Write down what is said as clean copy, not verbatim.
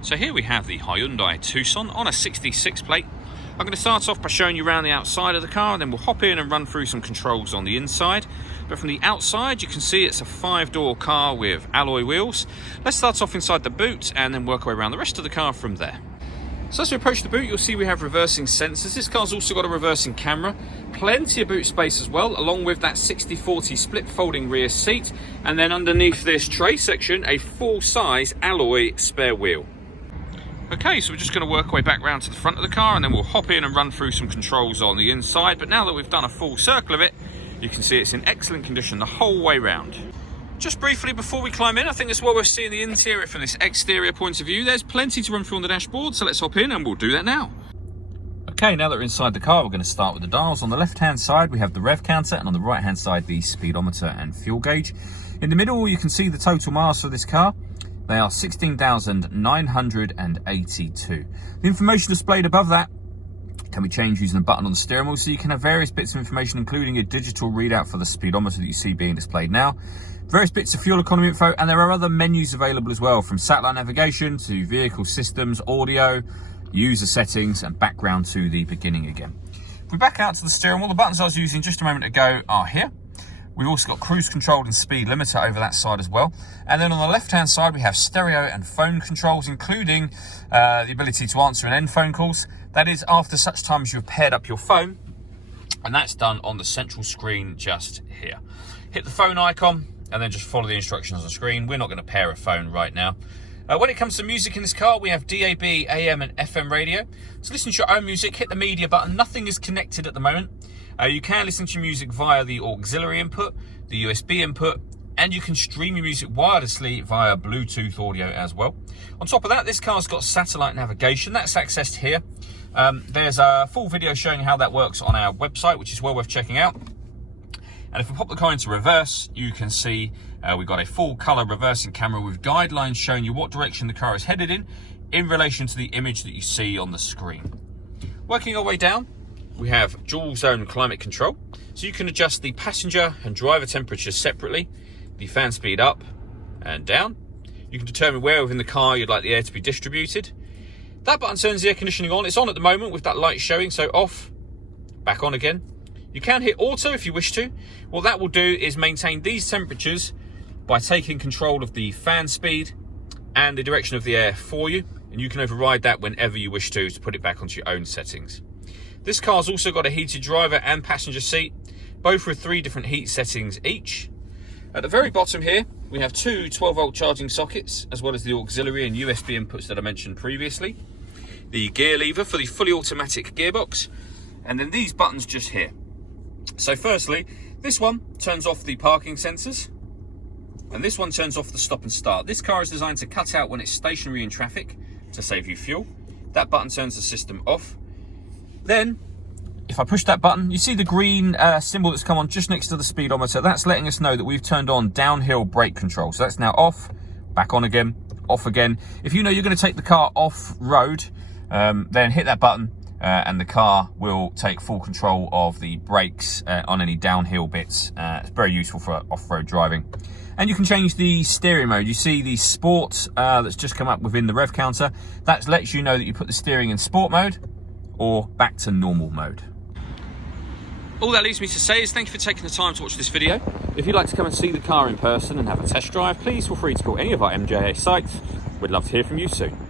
So here we have the Hyundai Tucson on a 66 plate. I'm going to start off by showing you around the outside of the car, and then we'll hop in and run through some controls on the inside. But from the outside, you can see it's a 5-door car with alloy wheels. Let's start off inside the boot and then work our way around the rest of the car from there. So as we approach the boot, you'll see we have reversing sensors. This car's also got a reversing camera, plenty of boot space as well, along with that 60/40 split folding rear seat, and then underneath this tray section, a full-size alloy spare wheel. Okay, so we're just going to work our way back round to the front of the car, and then we'll hop in and run through some controls on the inside. But now that we've done a full circle of it, you can see it's in excellent condition the whole way round. Just briefly before we climb in, I think it's well worth seeing the interior from this exterior point of view. There's plenty to run through on the dashboard, so let's hop in and we'll do that now. Okay, now that we're inside the car, we're going to start with the dials. On the left-hand side, we have the rev counter, and on the right-hand side, the speedometer and fuel gauge. In the middle, you can see the total miles for this car. They are 16,982. The information displayed above that can be changed using a button on the steering wheel, so you can have various bits of information, including a digital readout for the speedometer that you see being displayed now, various bits of fuel economy info, and there are other menus available as well, from satellite navigation to vehicle systems, audio, user settings, and background to the beginning again. If we back out to the steering wheel, the buttons I was using just a moment ago are here. We've also got cruise control and speed limiter over that side as well. And then on the left-hand side, we have stereo and phone controls, including the ability to answer and end phone calls. That is after such time as you've paired up your phone, and that's done on the central screen just here. Hit the phone icon, and then just follow the instructions on the screen. We're not going to pair a phone right now. When it comes to music in this car, we have DAB, AM and FM radio. To listen to your own music, hit the media button. Nothing is connected at the moment. You can listen to music via the auxiliary input, the USB input, and you can stream your music wirelessly via Bluetooth audio as well. On top of that, this car's got satellite navigation. That's accessed here. There's a full video showing how that works on our website, which is well worth checking out. And if we pop the car into reverse, you can see we've got a full color reversing camera with guidelines showing you what direction the car is headed in relation to the image that you see on the screen. Working our way down, we have dual zone climate control. So you can adjust the passenger and driver temperatures separately, the fan speed up and down. You can determine where within the car you'd like the air to be distributed. That button turns the air conditioning on. It's on at the moment with that light showing, so off, back on again. You can hit auto if you wish to. What that will do is maintain these temperatures by taking control of the fan speed and the direction of the air for you, and you can override that whenever you wish to put it back onto your own settings. This car's also got a heated driver and passenger seat, both with 3 different heat settings each. At the very bottom here, we have 2 12-volt charging sockets, as well as the auxiliary and USB inputs that I mentioned previously. The gear lever for the fully automatic gearbox, and then these buttons just here. So firstly, this one turns off the parking sensors, and this one turns off the stop and start. This car is designed to cut out when it's stationary in traffic to save you fuel. That button turns the system off. Then, if I push that button, you see the green symbol that's come on just next to the speedometer. That's letting us know that we've turned on downhill brake control. So that's now off, back on again, off again. If you know you're going to take the car off-road, then hit that button, and the car will take full control of the brakes on any downhill bits. It's very useful for off-road driving. And you can change the steering mode. You see the sport that's just come up within the rev counter. That lets you know that you put the steering in sport mode or back to normal mode. All that leaves me to say is thank you for taking the time to watch this video. If you'd like to come and see the car in person and have a test drive, please feel free to call any of our MJA sites. We'd love to hear from you soon.